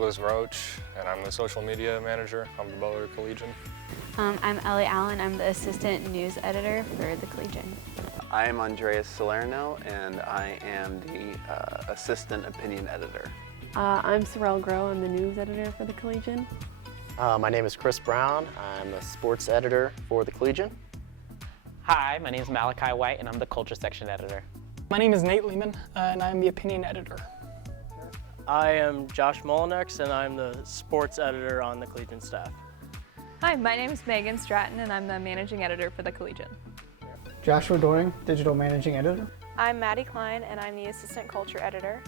Douglas Roach, and I'm the social media manager on the Butler Collegian. I'm Ellie Allen. I'm the assistant news editor for the Collegian. I'm Andreas Salerno, and I am the assistant opinion editor. I'm Sorrel Groh. I'm the news editor for the Collegian. My name is Chris Brown. I'm a sports editor for the Collegian. Hi, my name is Malachi White, and I'm the culture section editor. My name is Nate Lehman, and I'm the opinion editor. I am Josh Molinex, and I'm the sports editor on the Collegian staff. Hi, my name is Meghan Stratton, and I'm the managing editor for the Collegian. Joshua Doering, digital managing editor. I'm Maddie Klein, and I'm the assistant culture editor.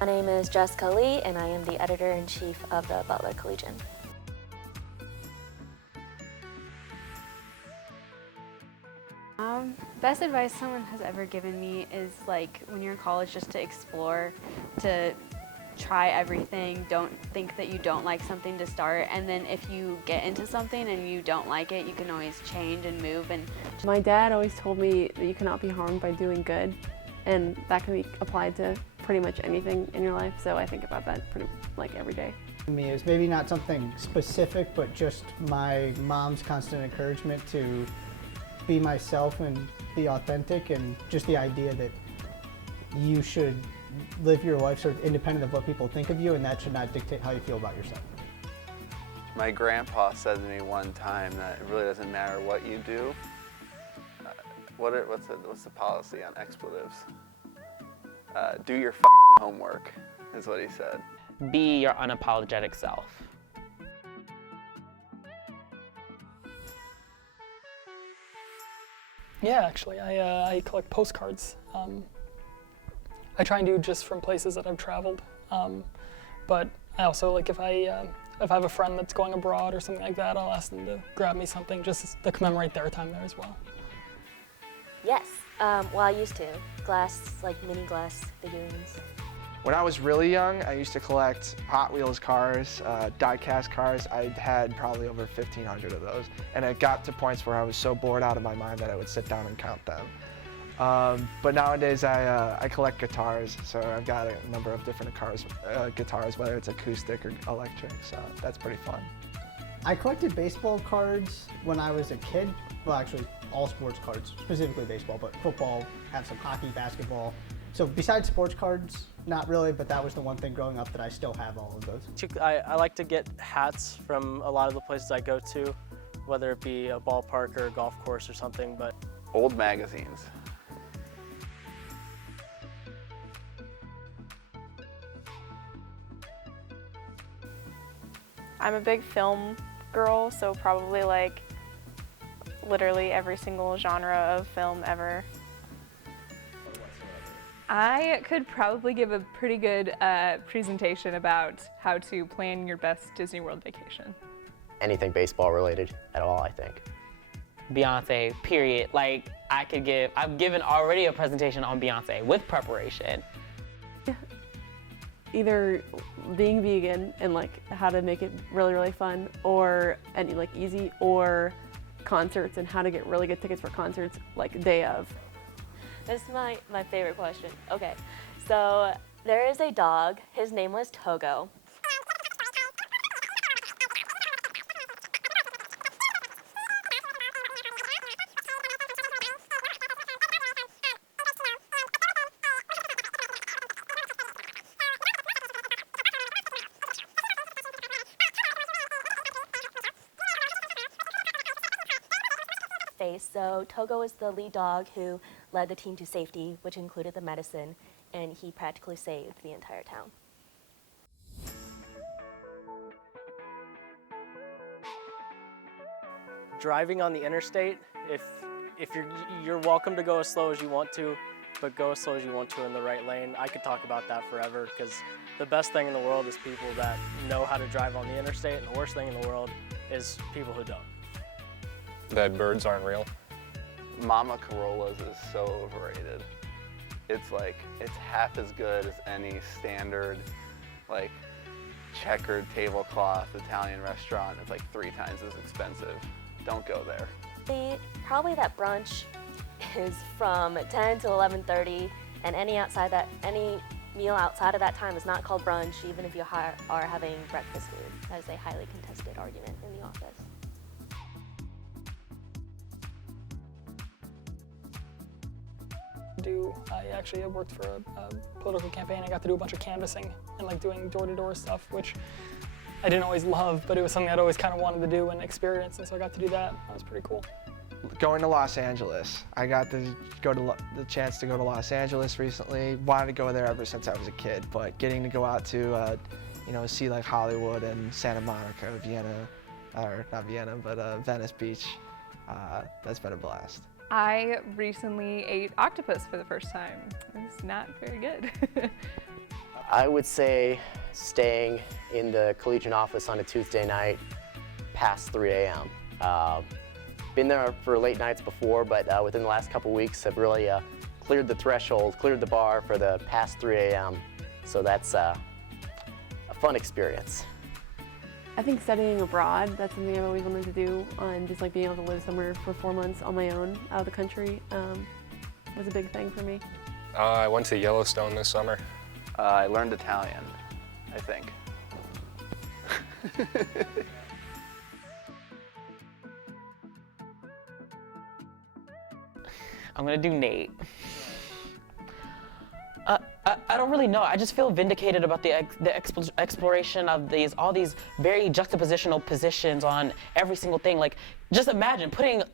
My name is Jessica Lee, and I am the editor-in-chief of the Butler Collegian. Best advice someone has ever given me is like when you're in college, just to explore, to try everything. Don't think that you don't like something to start, and then if you get into something and you don't like it, you can always change and move. And my dad always told me that you cannot be harmed by doing good, and that can be applied to pretty much anything in your life. So I think about that pretty every day. Me is maybe not something specific, but just my mom's constant encouragement to be myself and be authentic, and just the idea that you should live your life sort of independent of what people think of you, and that should not dictate how you feel about yourself. My grandpa said to me one time that it really doesn't matter what you do. What's the policy on expletives? Do your homework, is what he said. Be your unapologetic self. Yeah, actually, I collect postcards. I try and do just from places that I've traveled, but I also if I have a friend that's going abroad or something like that, I'll ask them to grab me something just to commemorate their time there as well. Yes, well, I used to. Mini glass figurines. When I was really young, I used to collect Hot Wheels cars, die-cast cars. I had probably over 1,500 of those, and it got to points where I was so bored out of my mind that I would sit down and count them. But nowadays I collect guitars, so I've got a number of different guitars, whether it's acoustic or electric, so that's pretty fun. I collected baseball cards when I was a kid. Well, actually, all sports cards, specifically baseball, but football, have some hockey, basketball. So besides sports cards, not really, but that was the one thing growing up that I still have all of those. I like to get hats from a lot of the places I go to, whether it be a ballpark or a golf course or something, but... Old magazines. I'm a big film girl, so probably literally every single genre of film ever. I could probably give a pretty good presentation about how to plan your best Disney World vacation. Anything baseball related at all, I think. Beyonce, period. I've given already a presentation on Beyonce with preparation. Either being vegan and how to make it really, really fun, or easy, or concerts and how to get really good tickets for concerts day of. This is my favorite question. Okay, so there is a dog. His name was Togo. So Togo is the lead dog who led the team to safety, which included the medicine, and he practically saved the entire town. Driving on the interstate, if you're welcome to go as slow as you want to, but go as slow as you want to in the right lane. I could talk about that forever, because the best thing in the world is people that know how to drive on the interstate, and the worst thing in the world is people who don't. That birds aren't real. Mama Corollas is so overrated. It's half as good as any standard checkered tablecloth Italian restaurant. It's 3 times as expensive. Don't go there. Probably that brunch is from 10 to 11:30, and any meal outside of that time is not called brunch, even if you are having breakfast food. That is a highly contested argument in the office. I worked for a political campaign. I got to do a bunch of canvassing and like doing door-to-door stuff, which I didn't always love, but it was something I'd always kind of wanted to do and experience, and so I got to do that. That was pretty cool. Going to Los Angeles. I got to go to the chance to go to Los Angeles recently. Wanted to go there ever since I was a kid, but getting to go out to, see like Hollywood and Santa Monica, Vienna, or not Vienna, but Venice Beach, that's been a blast. I recently ate octopus for the first time. It's not very good. I would say staying in the Collegian office on a Tuesday night past 3 a.m. Been there for late nights before, but within the last couple weeks have really cleared the threshold, cleared the bar for the past 3 a.m. So that's a fun experience. I think studying abroad, that's something I've always wanted to do, and just like being able to live somewhere for 4 months on my own out of the country was a big thing for me. I went to Yellowstone this summer. I learned Italian, I think. I'm gonna do Nate. I don't really know. I just feel vindicated about the exploration of all these very juxtapositional positions on every single thing. Like, just imagine putting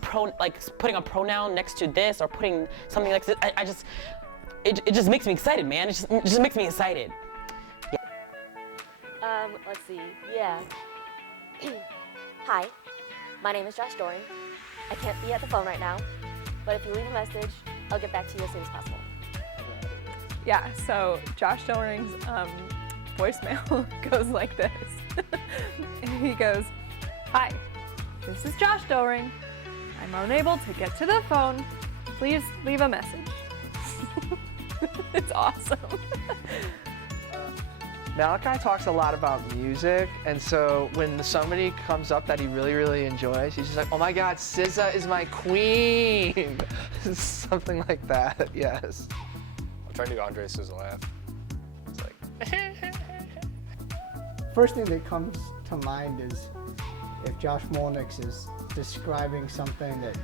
putting a pronoun next to this or putting something like this. It just makes me excited, man. It just makes me excited. Yeah. Let's see. Yeah. Hi, my name is Josh Doering. I can't be at the phone right now, but if you leave a message, I'll get back to you as soon as possible. Yeah, so Josh Doering's voicemail goes like this. He goes, "Hi, this is Josh Doering. I'm unable to get to the phone. Please leave a message." It's awesome. Malachi talks a lot about music, and so when somebody comes up that he really, really enjoys, he's just like, "Oh my God, SZA is my queen." Something like that, yes. I'm trying to do Andre SZA laugh. It's like, First thing that comes to mind is if Josh Molnix is describing something that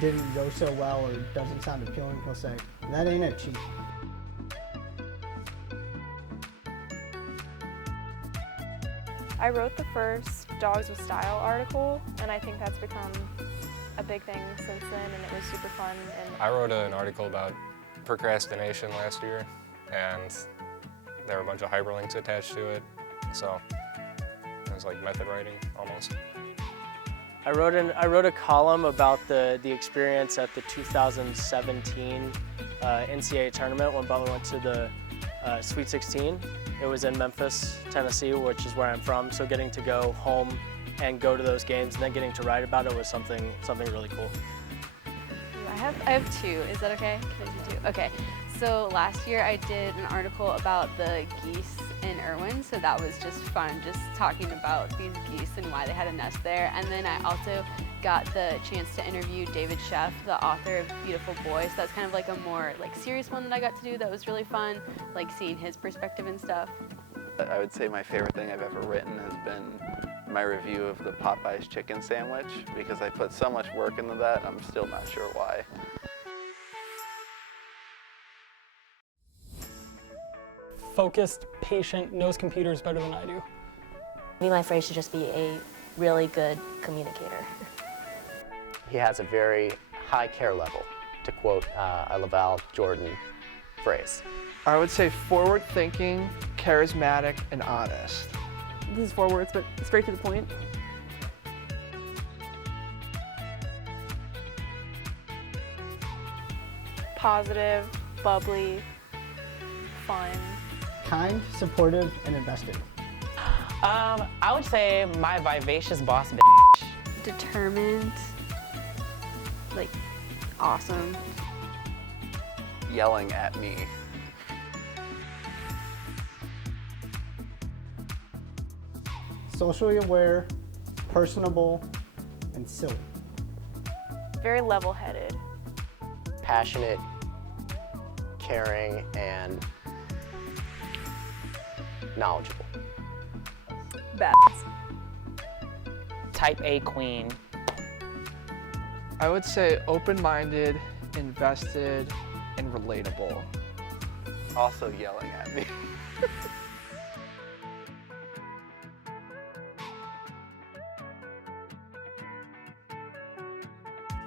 didn't go so well or doesn't sound appealing, he'll say, "That ain't it, Chief." I wrote the first Dogs with Style article, and I think that's become a big thing since then, and it was super fun. And I wrote an article about procrastination last year, and there were a bunch of hyperlinks attached to it, so it was like method writing almost. I wrote a column about the experience at the 2017 NCAA tournament when Butler went to the Sweet 16. It was in Memphis, Tennessee, which is where I'm from. So getting to go home and go to those games and then getting to write about it was something really cool. I have two. Is that okay? Can I do two? Okay. So last year I did an article about the geese in Irwin, so that was just fun, just talking about these geese and why they had a nest there. And then I also got the chance to interview David Sheff, the author of Beautiful Boy. So that's kind of like a more serious one that I got to do that was really fun, like seeing his perspective and stuff. I would say my favorite thing I've ever written has been my review of the Popeyes chicken sandwich, because I put so much work into that, I'm still not sure why. Focused, patient, knows computers better than I do. Me, my phrase should just be a really good communicator. He has a very high care level, to quote a Laval Jordan phrase. I would say forward-thinking, charismatic, and honest. This is 4 words, but straight to the point. Positive, bubbly, fun. Kind, supportive, and invested. I would say my vivacious boss bitch. Determined, awesome. Yelling at me. Socially aware, personable, and silly. Very level-headed. Passionate, caring, and knowledgeable. Beth. Type A queen. I would say open-minded, invested, and relatable. Also yelling at me.